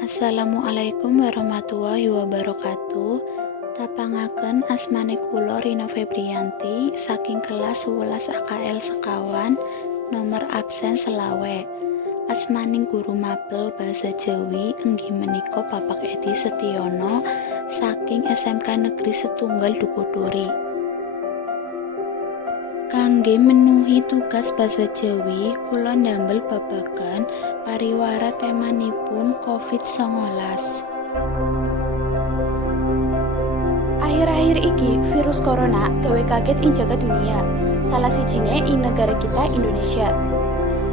Assalamualaikum warahmatullahi wabarakatuh. Tapangaken asmane kula Rina Febrianti saking kelas 11 AKL sekawan nomor absen selawe. Asmaning guru mapel bahasa Jawi inggih menika Bapak Edi Setiono saking SMK Negeri Setunggal Dukuturi. Kangge menuhi tugas basa Jawi, kula ndamel babagan pariwara temanipun COVID-19. Akhir-akhir iki virus corona gawe kaget ing jagat dunia. Salah sijine ing negara kita Indonesia.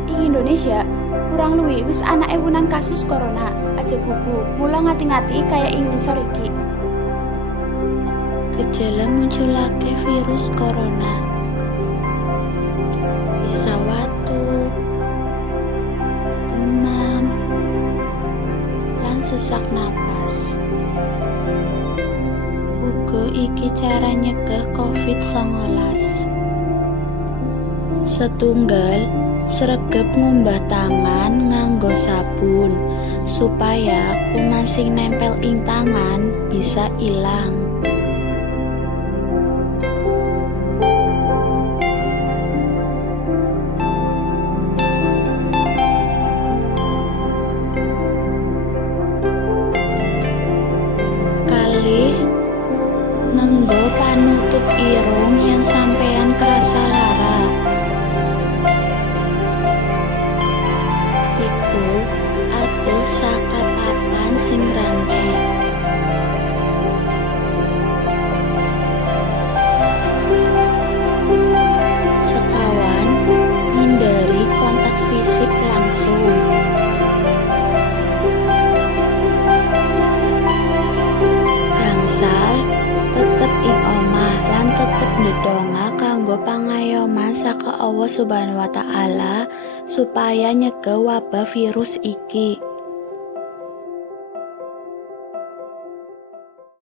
Ing Indonesia, kurang luwih wis ana ewunan kasus corona. Aja gugu, mula ngati-ngati kaya ing ngisor iki. Gejala munculake virus corona. Bisa watuk, demam, lan sesak napas. Uga iki cara nyegah COVID-19. Setunggal, sregep ngumbah tangan nganggo sabun supaya kuman sing nempel ing tangan bisa ilang. Nganggo panutup irung yang sampeyan kerasa lara. Tiku atuh saka papan sing rame. Sekawan, hindari kontak fisik langsung. Gangsal tetep ing omah lan tetep ndedonga kanggo pangayoman saka Allah Subhanahu wa taala supaya nyegah wabah virus iki.